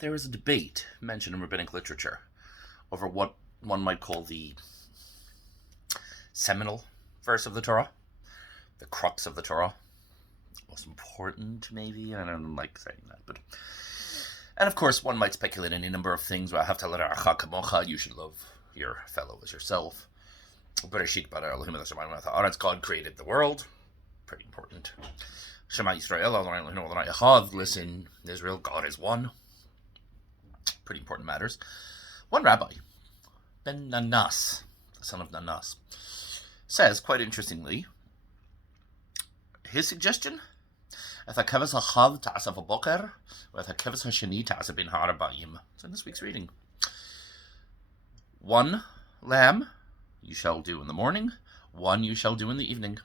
There is a debate mentioned in rabbinic literature over what one might call the seminal verse of the Torah, the crux of the Torah. Most important, maybe? I don't like saying that, but... And of course, one might speculate any number of things. You should love your fellow as yourself. God created the world. Pretty important. Shema Yisrael, listen, Israel, God is one. Pretty important matters. One rabbi, Ben Nanas, the son of Nanas, says, quite interestingly, his suggestion, it's in this week's reading. One lamb you shall do in the morning, one you shall do in the evening.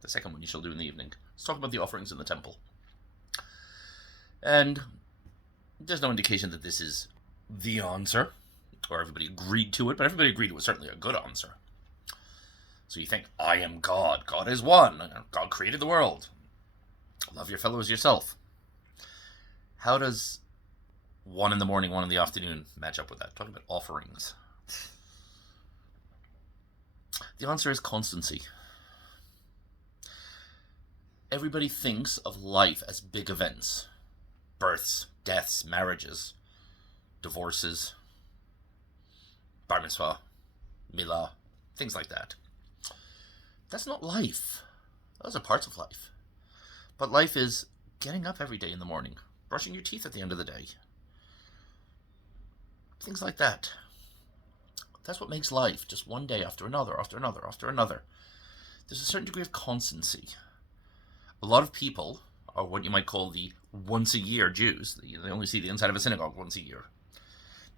The second one you shall do in the evening. Let's talk about the offerings in the temple. And there's no indication that this is the answer, or everybody agreed to it, but everybody agreed it was certainly a good answer. So you think, I am God. God is one. God created the world. Love your fellow as yourself. How does one in the morning, one in the afternoon match up with that? Talking about offerings. The answer is constancy. Everybody thinks of life as big events. Births, deaths, marriages, divorces, bar mitzvah, milah, things like that. That's not life. Those are parts of life. But life is getting up every day in the morning, brushing your teeth at the end of the day. Things like that. That's what makes life, just one day after another, after another, after another. There's a certain degree of constancy. A lot of people are what you might call the once-a-year Jews. They only see the inside of a synagogue once a year.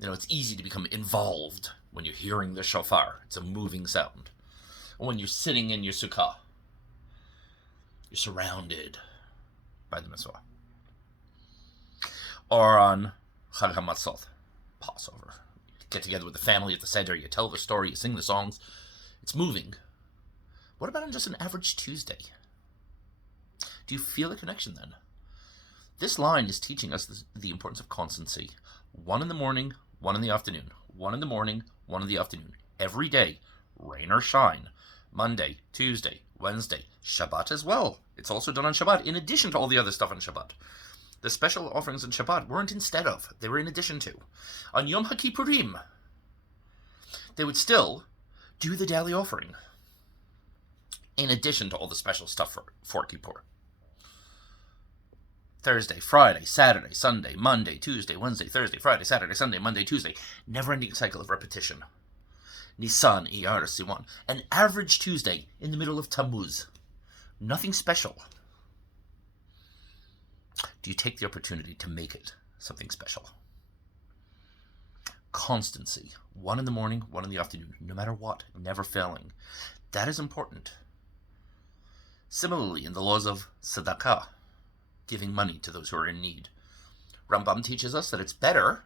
It's easy to become involved when you're hearing the shofar. It's a moving sound. Or when you're sitting in your sukkah, you're surrounded by the mitzvah. Or on Chag HaMatzot, Passover. You get together with the family at the Seder, you tell the story, you sing the songs. It's moving. What about on just an average Tuesday? Do you feel a connection then? This line is teaching us the importance of constancy. One in the morning, one in the afternoon. One in the morning, one in the afternoon. Every day, rain or shine. Monday, Tuesday, Wednesday, Shabbat as well. It's also done on Shabbat, in addition to all the other stuff on Shabbat. The special offerings on Shabbat weren't instead of, they were in addition to. On Yom HaKippurim, they would still do the daily offering, in addition to all the special stuff for Kippur. Thursday, Friday, Saturday, Sunday, Monday, Tuesday, Wednesday, Thursday, Friday, Saturday, Sunday, Monday, Tuesday. Never-ending cycle of repetition. Nisan, Iyar, Siwan. An average Tuesday in the middle of Tammuz. Nothing special. Do you take the opportunity to make it something special? Constancy. One in the morning, one in the afternoon. No matter what. Never failing. That is important. Similarly, in the laws of tzedakah, giving money to those who are in need, Rambam teaches us that it's better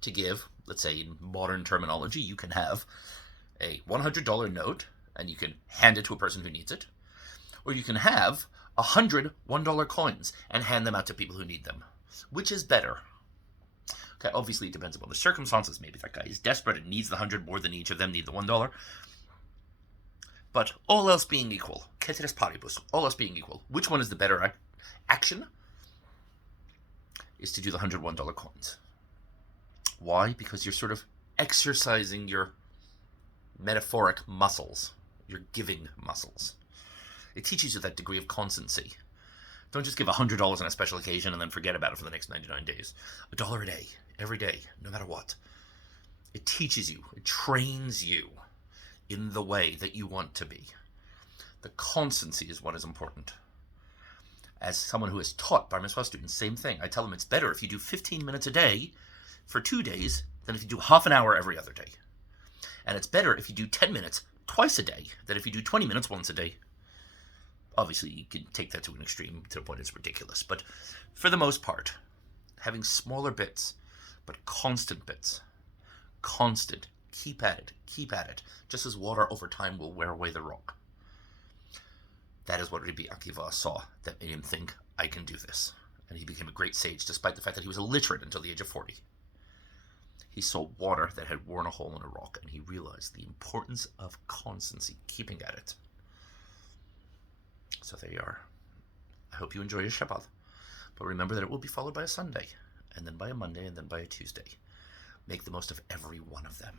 to give, let's say in modern terminology, you can have a $100 note and you can hand it to a person who needs it, or you can have 100 $1 coins and hand them out to people who need them. Which is better? Okay, obviously it depends upon the circumstances. Maybe that guy is desperate and needs the 100 more than each of them need the $1. But all else being equal, keteris paribus, all else being equal, which one is the better action? Is to do the $101 coins. Why? Because you're sort of exercising your metaphoric muscles, your giving muscles. It teaches you that degree of constancy. Don't just give $100 on a special occasion and then forget about it for the next 99 days. $1 a day, every day, no matter what. It teaches you, it trains you in the way that you want to be. The constancy is what is important. As someone who has taught bar mitzvah students, same thing. I tell them it's better if you do 15 minutes a day for 2 days than if you do half an hour every other day. And it's better if you do 10 minutes twice a day than if you do 20 minutes once a day. Obviously, you can take that to an extreme to the point it's ridiculous. But for the most part, having smaller bits, but constant bits. Constant. Keep at it. Keep at it. Just as water over time will wear away the rock. That is what Rabbi Akiva saw that made him think, I can do this. and he became a great sage despite the fact that he was illiterate until the age of 40. He saw water that had worn a hole in a rock, and he realized the importance of constancy, keeping at it. So there you are. I hope you enjoy your Shabbat. But remember that it will be followed by a Sunday, and then by a Monday, and then by a Tuesday. Make the most of every one of them.